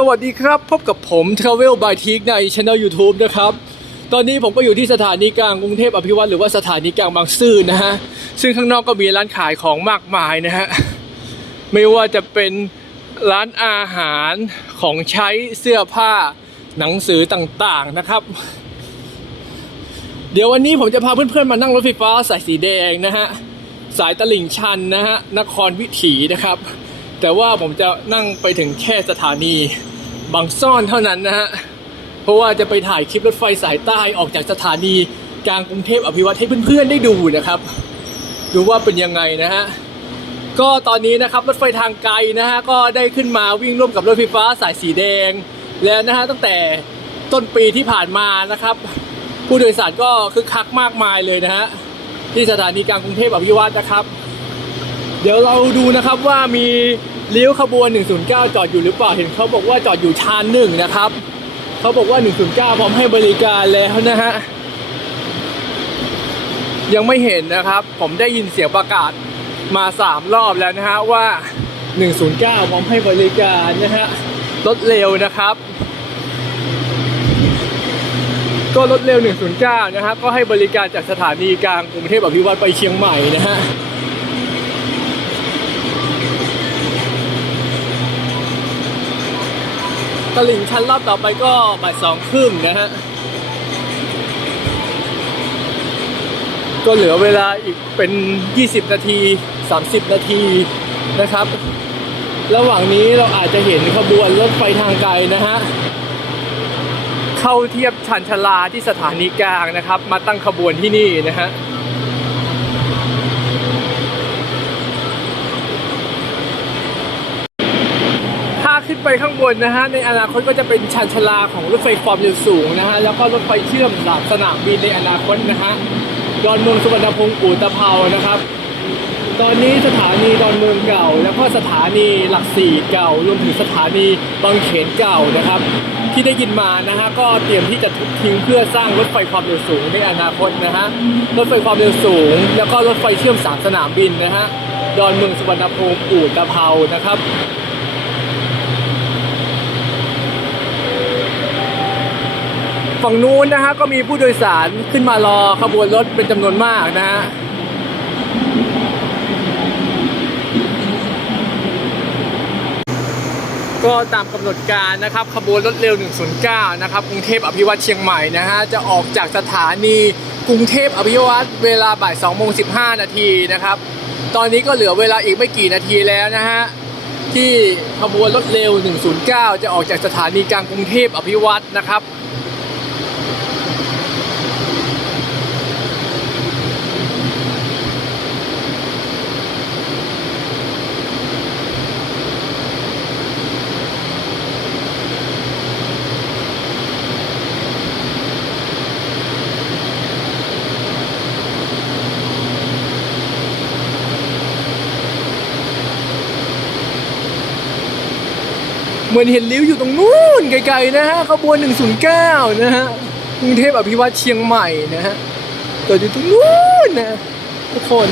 สวัสดีครับ พบกับผม Travel by t i k ในช anel YouTube นะครับ ตอนนี้ผมก็อยู่ที่สถานีกลางกรุงเทพอภิวัตรหรือว่าสถานีกลางบางซื่อนะฮะ ซึ่งข้างนอกก็มีร้านขายของมากมายนะฮะ ไม่ว่าจะเป็นร้านอาหารของใช้เสื้อผ้าหนังสือต่างๆนะครับ เดี๋ยววันนี้ผมจะพาเพื่อนๆมานั่งรถไฟฟ้าสายสีแดงนะฮะ สายตลิ่งชันนะฮะ นครวิถีนะครับ แต่ว่าผมจะนั่งไปถึงแค่สถานีบางซ่อนเท่านั้นนะฮะ เพราะว่าจะไปถ่ายคลิปรถไฟสายใต้ออกจากสถานีกลางกรุงเทพอภิวัตรให้เพื่อนๆได้ดูนะครับ ดูว่าเป็นยังไงนะฮะ ก็ตอนนี้นะครับรถไฟทางไกลนะฮะก็ได้ขึ้นมาวิ่งร่วมกับรถไฟฟ้าสายสีแดง แล้วนะฮะตั้งแต่ต้นปีที่ผ่านมานะครับ ผู้โดยสารก็คึกคักมากมายเลยนะฮะที่สถานีกลางกรุงเทพอภิวัตรนะครับ เดี๋ยวเราดูนะครับว่ามีเลี้ยวขบวน 109 จอดอยู่หรือเปล่าเห็นเขาบอกว่าจอดอยู่ชานหนึ่งนะครับเขาบอกว่า 109 พร้อมให้บริการแล้วนะฮะยังไม่เห็นนะครับ ผมได้ยินเสียงประกาศมา 3 รอบแล้วนะฮะว่า 109 พร้อมให้บริการนะฮะรถเร็วนะครับ ก็รถเร็ว 109 นะฮะก็ให้บริการจากสถานีกลางกรุงเทพอภิวัตรไปเชียงใหม่นะฮะ ตลิ่งชั้นรอบต่อไปก็บ่ายสองครึ่งนะฮะ ก็เหลือเวลาอีกเป็น 20 นาที 30 นาทีนะครับ ระหว่างนี้เราอาจจะเห็นขบวนรถไฟทางไกลนะฮะ เข้าเทียบชันชลาที่สถานีกลางนะครับ มาตั้งขบวนที่นี่นะฮะ ถ้าขึ้น ไปข้างบนนะฮะในอนาคตก็จะเป็นชันชลาของรถไฟความเร็วสูงนะฮะแล้วก็รถไฟเชื่อมจากสนามบินในอนาคตนะฮะดอนเมืองสุวรรณภูมิอู่ตะเภานะครับ ตอนนี้สถานีดอนเมืองเก่า แล้วก็สถานีหลักสี่เก่ารวมถึงสถานีบางเขนเก่านะครับ ที่ได้ยินมานะฮะก็เตรียมที่จะทุบทิ้งเพื่อสร้างรถไฟความเร็วสูงในอนาคตนะฮะรถไฟความเร็วสูง แล้วก็รถไฟเชื่อมสามสนามบินนะฮะดอนเมืองสุวรรณภูมิอู่ตะเภานะครับ ฝั่งนู้นนะฮะก็มีผู้โดยสารขึ้นมารอขบวนรถเป็นจำนวนมากนะฮะก็ตามกำหนดการนะครับขบวนรถเร็ว 109 นะครับกรุงเทพอภิวัตเชียงใหม่นะฮะจะออกจากสถานีกรุงเทพอภิวัตเวลาบ่าย2โมง15 นาทีนะครับ ตอนนี้ก็เหลือเวลาอีกไม่กี่นาทีแล้วนะฮะที่ขบวนรถเร็ว 109 จะออกจากสถานีกลางกรุงเทพอภิวัตนะครับ เหมือนเห็นลิ้วอยู่ตรงนู้นไกลๆนะฮะขบวน 109 นะฮะกรุงเทพอภิวัตเชียงใหม่นะฮะจอดอยู่ตรงนู้นนะทุกคน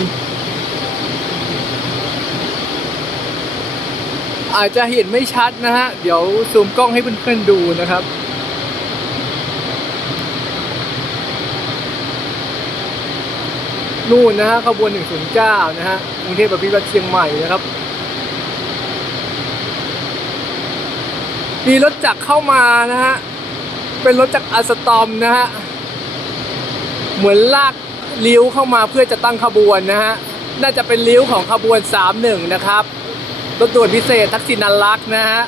อาจจะเห็นไม่ชัดนะฮะ เดี๋ยวซูมกล้องให้เพื่อนๆดูนะครับนู่นนะฮะขบวน 109 นะฮะกรุงเทพอภิวัตเชียงใหม่นะครับ มีรถจักรเข้ามานะฮะ เป็นรถจักรอัสตอมนะฮะ เหมือนลากเลี้ยวเข้ามาเพื่อจะตั้งขบวนนะฮะ น่าจะเป็นเลี้ยวของขบวน 31 นะครับ รถด่วนพิเศษทักษิณลักษ์นะฮะ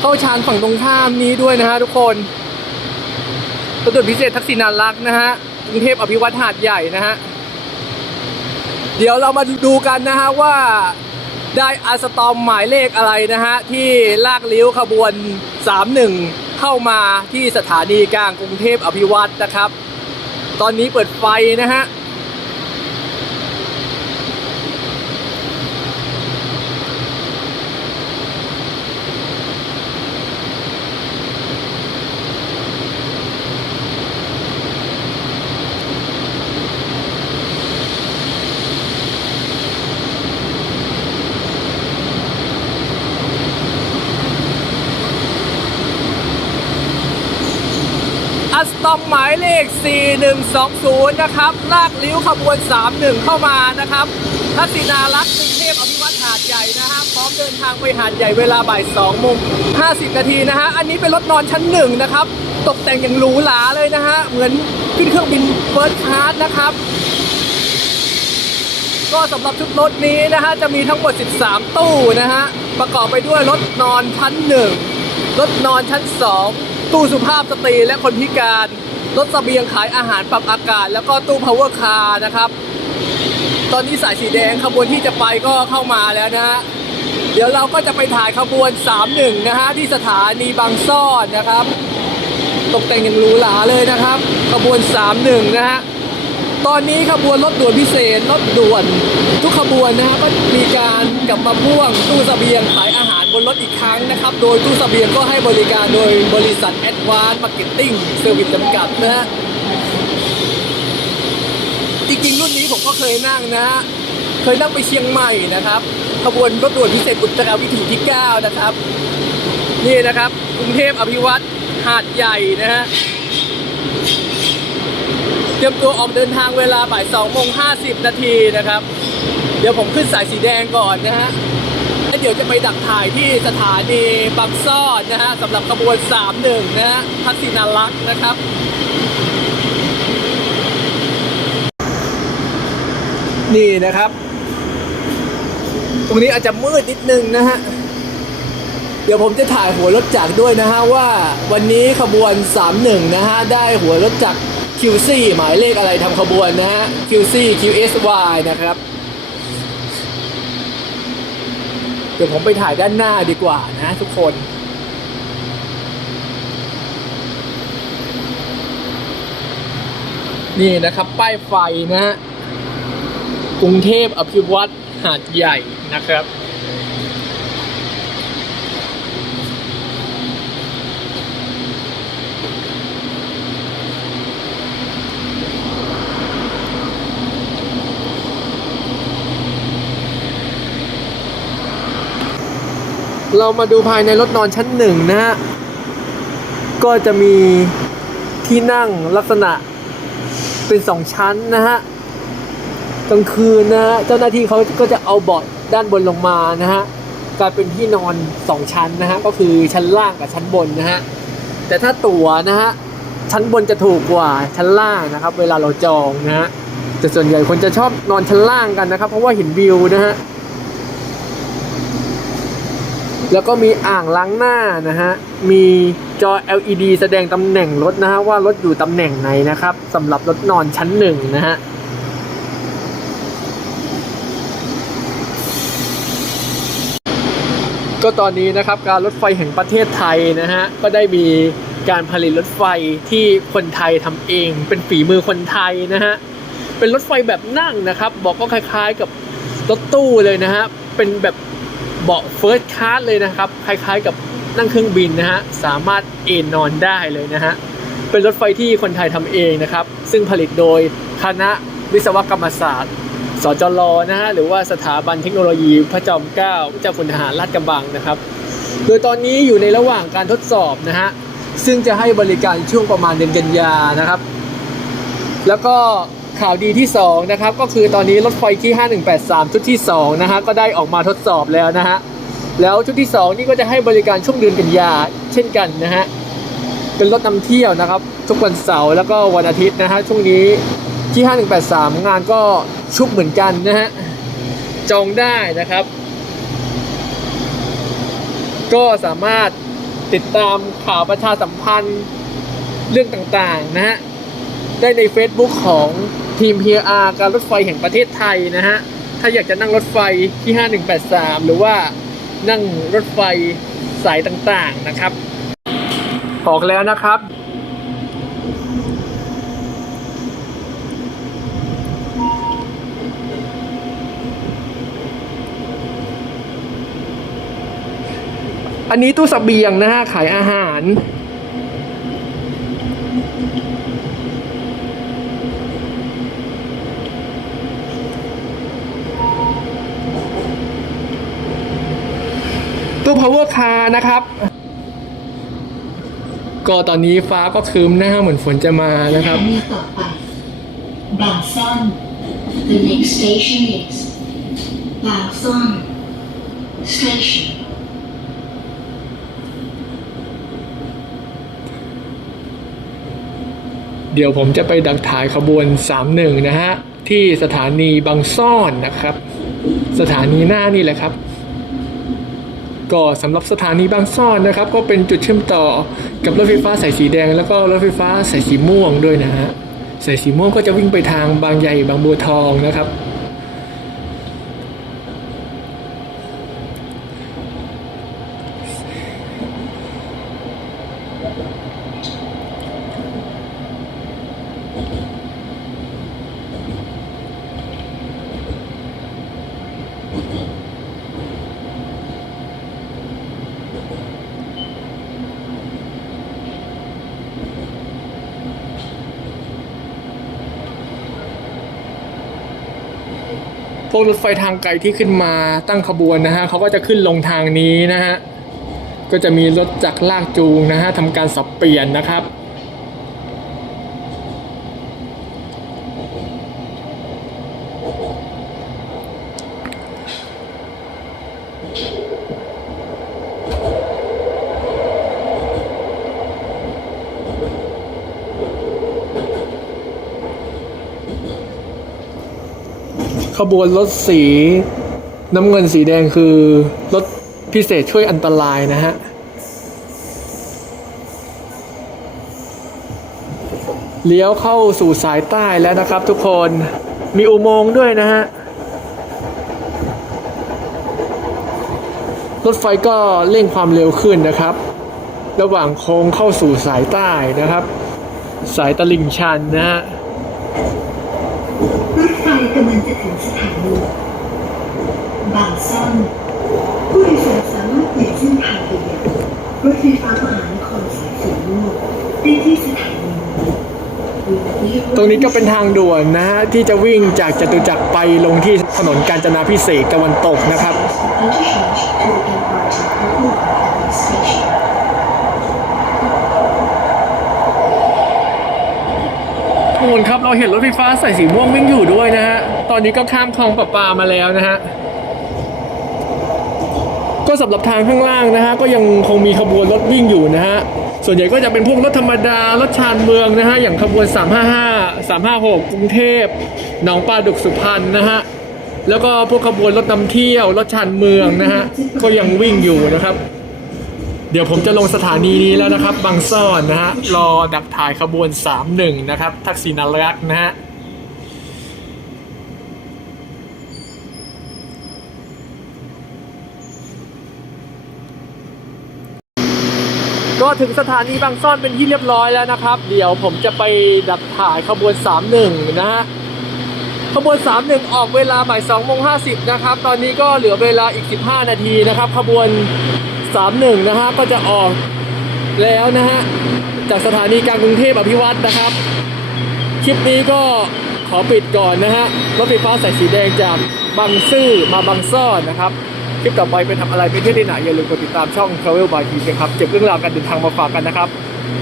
เข้าชานฝั่งตรงข้ามนี้ด้วยนะฮะทุกคน รถด่วนพิเศษทักษิณลักษ์นะฮะ กรุงเทพอภิวัตหาดใหญ่นะฮะ เดี๋ยวเรามาดูกันนะฮะว่า ได้อาสตอมหมายเลขอะไรนะฮะ ที่ลากเลี้ยวขบวน 31 เข้ามาที่สถานีกลางกรุงเทพอภิวัตนะครับ ตอนนี้เปิดไฟนะฮะ มหมายเลข 4120 นะครับ ลากลิ้วขบวน 31 เข้ามานะครับทักษิณารักษ์กรุงเทพอภิวัตหาดใหญ่นะฮะ พร้อมเดินทางไปหาดใหญ่เวลาบ่าย2โมง50 นาทีนะฮะ อันนี้เป็นรถนอนชั้นหนึ่งนะครับ ตกแต่งอย่างหรูหราเลยนะฮะ เหมือนขึ้นเครื่องบินเฟิร์สคลาสนะครับ ก็สำหรับชุดรถนี้นะฮะ จะมีทั้งหมด 13 ตู้นะฮะ ประกอบไปด้วยรถนอนชั้น1รถนอนชั้น2ตู้สุภาพสตรีและคนพิการ รถเสบียงขายอาหารปรับอากาศ แล้วก็ตู้ power car นะครับ ตอนนี้สายสีแดงขบวนที่จะไปก็เข้ามาแล้วนะฮะเดี๋ยวเราก็จะไปถ่ายขบวน 31 นะฮะที่สถานีบางซ่อนนะครับ ตกแต่งอย่างหรูหราเลยนะครับ ขบวน 31 นะฮะ ตอนนี้ขบวนรถด่วนพิเศษรถด่วน ทุกขบวนนะฮะก็มีการกลับมาพ่วงตู้สเสบียงขายอาหารบนรถอีกครั้งนะครับ โดยตู้สเสบียงก็ให้บริการโดยบริษัท Advanced Marketing Service จำกัดนะฮะจริงๆ รุ่นนี้ผมก็เคยนั่งนะฮะเคยนั่งไปเชียงใหม่นะครับ ขบวนรถด่วนพิเศษอุตราวิถีที่ 9 นะครับ นี่นะครับกรุงเทพอภิวัตรหาดใหญ่นะฮะ เตรียมตัวออกเดินทางเวลาบ่าย2โมง50 นาทีนะครับ เดี๋ยวผมขึ้นสายสีแดงก่อนนะฮะแล้วเดี๋ยวจะไปดักถ่ายที่สถานีบางซ่อนนะฮะสำหรับขบวน 31 นะฮะทักษิณารักษ์นะครับ นี่นะครับ ตรงนี้อาจจะมืดนิดนึงนะฮะเดี๋ยวผมจะถ่ายหัวรถจักรด้วยนะฮะว่าวันนี้ขบวน 31 นะฮะได้หัวรถจักร QC หมายเลขอะไรทำขบวนนะฮะ QC QSY นะครับเดี๋ยวผมไปถ่ายด้านหน้าดีกว่านะทุกคน นี่นะครับป้ายไฟนะฮะกรุงเทพอภิวัตหาดใหญ่นะครับ เรามาดูภายในรถนอนชั้นหนึ่งนะฮะ ก็จะมีที่นั่งลักษณะเป็นสองชั้นนะฮะกลางคืนนะฮะเจ้าหน้าที่เขาก็จะเอาเบาะด้านบนลงมานะฮะกลายเป็นที่นอนสองชั้นนะฮะก็คือชั้นล่างกับชั้นบนนะฮะแต่ถ้าตั๋วนะฮะชั้นบนจะถูกกว่าชั้นล่างนะครับ เวลาเราจองนะฮะแต่ส่วนใหญ่คนจะชอบนอนชั้นล่างกันนะครับ เพราะว่าเห็นวิวนะฮะ แล้วก็มีอ่างล้างหน้านะฮะ มีจอ LED แสดงตำแหน่งรถนะฮะว่ารถอยู่ตำแหน่งไหนนะครับสำหรับรถนอนชั้นหนึ่งนะฮะก็ตอนนี้นะครับการรถไฟแห่งประเทศไทยนะฮะก็ได้มีการผลิตรถไฟที่คนไทยทำเอง เป็นฝีมือคนไทยนะฮะเป็นรถไฟแบบนั่งนะครับ บอกก็คล้ายๆกับรถตู้เลยนะฮะเป็นแบบ เบาะเฟิร์สคลาสเลยนะครับ คล้ายๆกับนั่งเครื่องบินนะฮะ สามารถเอนนอนได้เลยนะฮะ เป็นรถไฟที่คนไทยทำเองนะครับ ซึ่งผลิตโดยคณะวิศวกรรมศาสตร์ สจรนะฮะ หรือว่าสถาบันเทคโนโลยีพระจอมเกล้าเจ้าคุณทหารลาดกระบังนะครับ โดยตอนนี้อยู่ในระหว่างการทดสอบนะฮะ ซึ่งจะให้บริการช่วงประมาณเดือนกันยานะครับ แล้วก็ ข่าวดีที่ 2 นะครับ ก็คือตอนนี้รถไฟที่ 5183 ชุดที่ 2 นะฮะ ก็ได้ออกมาทดสอบแล้วนะฮะ แล้วชุดที่ 2 นี่ก็จะให้บริการช่วงเดือนกันยาเช่นกันนะฮะ เป็นรถนำเที่ยวนะครับ ทุกวันเสาร์แล้วก็วันอาทิตย์นะฮะ ช่วงนี้ที่ 5183 งานก็ชุกเหมือนกันนะฮะ จองได้นะครับ ก็สามารถติดตามข่าวประชาสัมพันธ์เรื่องต่างๆนะฮะ ได้ใน Facebook ของทีม PR การรถไฟแห่งประเทศไทยนะฮะ ถ้าอยากจะนั่งรถไฟที่ 5183 หรือว่านั่งรถไฟสายต่างๆนะครับ ออกแล้วนะครับอันนี้ตู้เสบียงนะฮะ ขายอาหาร ตู้ power car นะครับ ก็ตอนนี้ฟ้าก็ครึ้มนะฮะเหมือนฝนจะมานะครับสถานีต่อไปบางซ่อน The next station is บางซ่อน Station เดี๋ยวผมจะไปดักถ่ายขบวน 31 นะฮะ ที่สถานีบางซ่อนนะครับ สถานีหน้านี่แหละครับ ก็สำหรับสถานีบางซ่อนนะครับ ก็เป็นจุดเชื่อมต่อกับรถไฟฟ้าสายสีแดง แล้วก็รถไฟฟ้าสายสีม่วงด้วยนะฮะสายสีม่วงก็จะวิ่งไปทางบางใหญ่บางบัวทองนะครับ วกรถไฟทางไกลที่ขึ้นมาตั้งขบวนนะฮะเขาก็จะขึ้นลงทางนี้นะฮะก็จะมีรถจักรลากจูงนะฮะทำการสับเปลี่ยนนะครับ บวนรถสีน้ำเงินสีแดงคือรถพิเศษช่วยอันตรายนะฮะ เลี้ยวเข้าสู่สายใต้แล้วนะครับทุกคนมีอุโมงค์ด้วยนะฮะ รถไฟก็เร่งความเร็วขึ้นนะครับ ระหว่างโค้งเข้าสู่สายใต้นะครับ สายตลิ่งชันนะฮะ กำลังจะถึงสถานีบางซ่อนผู้โดยสารสามารถเปลี่ยนเส้นทางไปยังรถไฟฟ้ามหานครสายสีม่วงได้ที่สถานีตรงนี้ก็เป็นทางด่วนนะฮะที่จะวิ่งจากจตุจักรไปลงที่ถนนกาญจนาพิเศษกตะวันตกนะครับ กคนครับ เราเห็นรถไฟฟ้าสายสีม่วงวิ่งอยู่ด้วยนะฮะ ตอนนี้ก็ข้ามคลองประปามาแล้วนะฮะ ก็สำหรับทางข้างล่างนะฮะ ก็ยังคงมีขบวนรถวิ่งอยู่นะฮะ ส่วนใหญ่ก็จะเป็นพวกรถธรรมดา รถชานเมืองนะฮะ อย่างขบวน 355 356 กรุงเทพ หนองปลาดุกสุพรรณนะฮะ แล้วก็พวกขบวนรถนำเที่ยว รถชานเมืองนะฮะ ก็ยังวิ่งอยู่นะครับ เดี๋ยวผมจะลงสถานีนี้แล้วนะครับ บางซ่อนนะฮะ รอดักถ่ายขบวน 31 นะครับ ทักษิณารักษ์นะฮะก็ถึงสถานีบางซ่อนเป็นที่เรียบร้อยแล้วนะครับ เดี๋ยวผมจะไปดักถ่ายขบวน 31 นะฮะขบวน 31 ออกเวลาบ่าย2โมง50 นะครับ ตอนนี้ก็เหลือเวลาอีก 15 นาทีนะครับ ขบวน 31นะฮะก็จะออกแล้วนะฮะจากสถานีกลางกรุงเทพอภิวัตรนะครับ คลิปนี้ก็ขอปิดก่อนนะฮะรถไฟฟ้าสายสีแดงจากบางซื่อมาบางซ่อนนะครับ คลิปต่อไปเป็นทำอะไรเป็นที่ยวที่ไหนอย่าลืมกดติดตามช่อง Travel by T นะครับเก็บเรื่องราวการเดินทางมาฝากกันนะครับ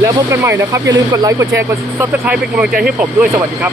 แล้วพบกันใหม่นะครับ อย่าลืมกดไลค์กดแชร์กด subscribe เป็นกำลังใจให้ผมด้วยสวัสดีครับ